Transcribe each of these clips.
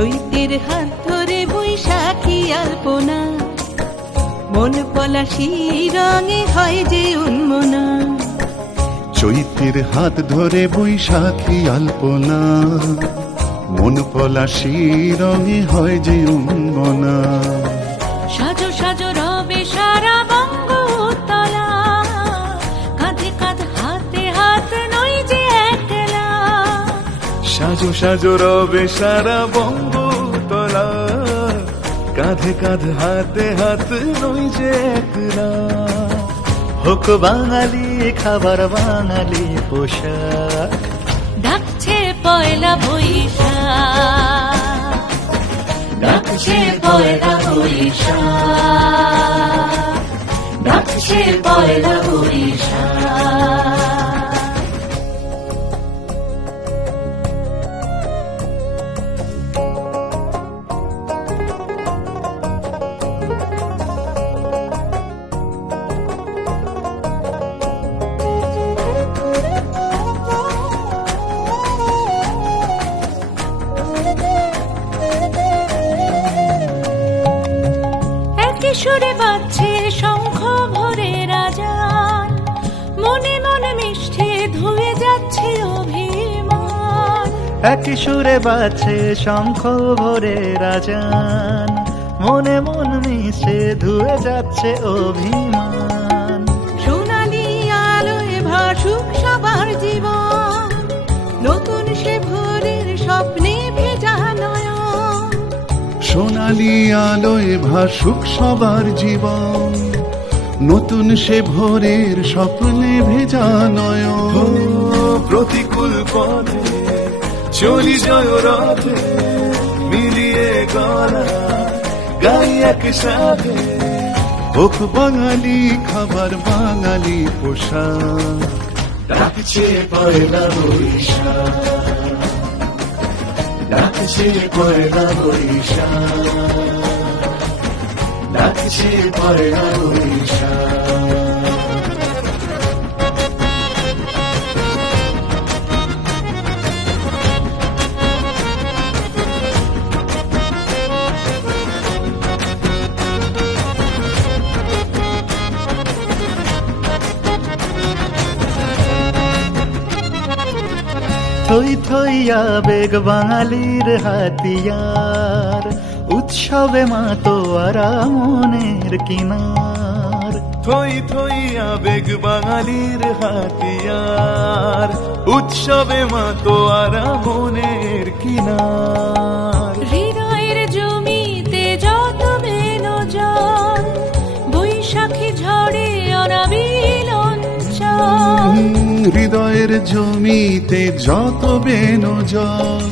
চৈতের হাত ধরে বৈশাখী আলপনা, মন পলাশি রঙে হয় যে উন্মনা। চৈতের হাত ধরে বৈশাখী আলপনা, মন পলাশি রঙে হয় যে উন্মনা। সাজো সাজো রবে সারা বঙ্গতলা, কাঁধে কাঁধ হাতে হাত নই যে একলা। সাজো সাজো রবে সারা বঙ্গতলা, কাঁধে কাঁধ হাতে হাত নই যে একলা। হোক বাঙালি খাবার বাঙালি পোশাক, ডাকছে পয়লা বৈশাখ, ডাকছে পয়লা বৈশাখ, ডাকছে পয়লা বৈশাখ। সুরে বাজছে শঙ্খ ভরে রাজান, মনে মনে মিষ্টি ধুয়ে যাচ্ছে অভিমান। একই সুরে বাজছে শঙ্খ ভরে রাজান, মনে মন মিশে ধুয়ে যাচ্ছে অভিমান। সোনালি আলোয় ভাসুক সবার জীবন, নতুন সে ভোরের স্বপ্নে ভেজা নয়ন। সোনালি আলোয় ভাসুক সবার জীবন, নতুন সে ভোরের স্বপ্নে ভেজা নয়ন। প্রতিকূল পথে চলি জয় রথে, মিলিয়ে গলা গাই একসাথে। হোক বাঙালি খাবার বাঙালি পোশাক, ডাকছে পয়লা বৈশাখ, ডাকছে পয়লা বৈশাখ, ডাকছে পয়লা বৈশাখ। থই থই আবেগ বাঙালির হাতিয়ার, উৎসবে মাতোয়ারা মনের কিনার। থই থই আবেগ বাঙালির হাতিয়ার, উৎসবে মাতোয়ারা মনের কিনার। হৃদয়ের জমিতে যত বেনো জল, বৈশাখী ঝড়ে অনাবিল অঞ্চল। হৃদয়ের জমিতে যত বেনো জল,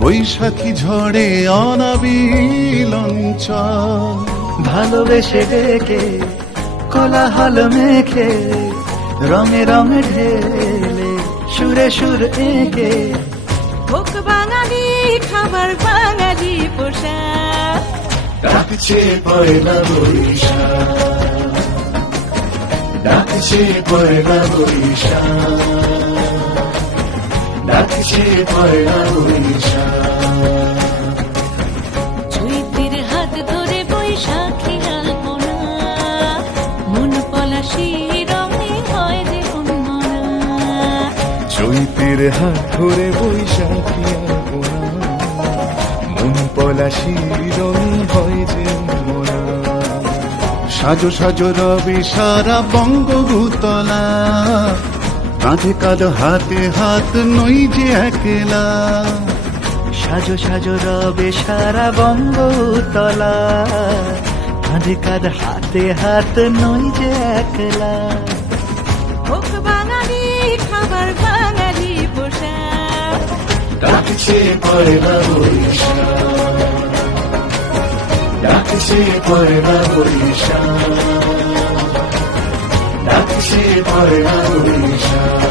বৈশাখী ঝড়ে অনাবিল অঞ্চল। ভালোবেসে ডেকে কোলাহল মেখে, রঙে রঙে ঢেলে সুরে সুর এঁকে। হোক বাঙালি খাবার বাঙালি পোশাক, ডাকছে পয়লা বৈশাখ, ডাকছে পয়লা বৈশাখ, ডাকছে পয়লা বৈশাখ। চৈতের হাত ধরে বৈশাখী আলপনা, মন পলাশি রঙে হয় যে উন্মনা। চৈতের হাত ধরে বৈশাখী আলপনা, মন পলাশি রঙে হয় যে উন্মনা। সাজো সাজো রবে সারা বঙ্গভূতলা, কাঁধে কাঁধ হাতে হাত নই যে একলা। সাজো সাজো রবে সারা বঙ্গতলা, কাঁধে কাঁধ হাতে হাত নই যে একলা। হোক বাঙালি খাবার বাঙালি পোশাক, ডাকছে পয়লা বৈশাখ, ডাকছে পয়লা বৈশাখ, ডাকছে পয়লা বৈশাখ।